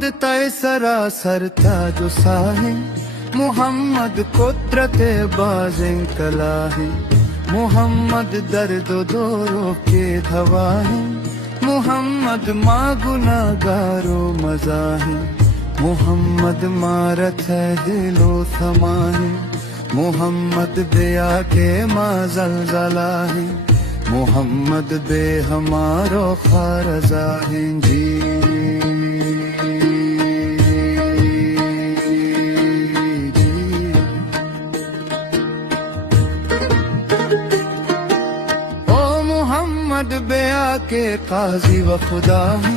मोहम्मद तय सरासर ताजो साहे, मोहम्मद कुदरते बाज़ें कलाहे, मोहम्मद दर्दो दोरो के धवाहे, मोहम्मद माँ गुनागारो मज़ाहे, मोहम्मद मारत है दिलो समाहे, मोहम्मद बेया के माँ ज़लज़ला है, मोहम्मद बे हमारो खारजा है जी। मोहम्मद बेया के काजी व खुदा है,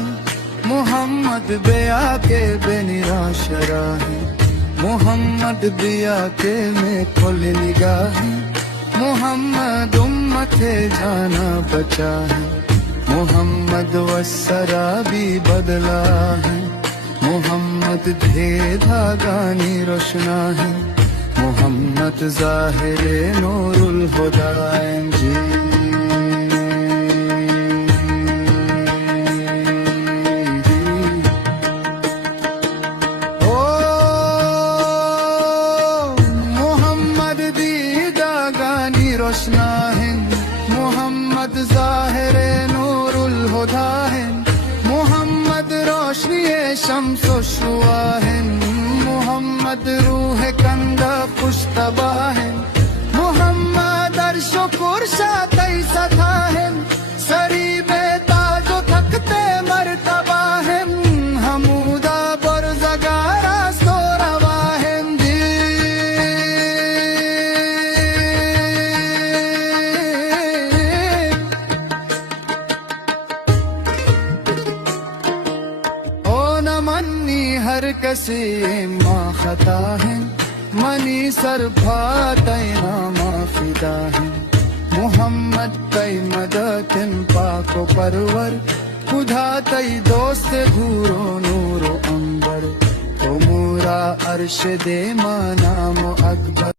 मोहम्मद बेया के बेनिराशरा है, मोहम्मद बेया के में खुल निगाह है, मोहम्मद उम्मते जाना बचा है, मोहम्मद वसरा भी बदला है, मोहम्मद धे धागानी रोशना है, मोहम्मद ज़ाहिरे नूरुल हुदा जी। रोशना है मोहम्मद ज़ाहिरे नूरुल हुदा है, मोहम्मद रोशनी शम्सो शुआ है, मोहम्मद रूह कंदा खुशतबा है, मोहम्मद अर्शो कुर्सा तई सथा है, सरी बेताजो थकते मर्तबा है, हमूदा बरज़गारा सोरवा है जी। मन्नी हर कसी माँ खता है, मनी सर भातई नामा फिदा है, मोहम्मद तई मदतिन पाको परवर, खुदा तई दोस्त धूरो नूरो अंबर, तो मूरा अर्श दे मा नामो अकबर।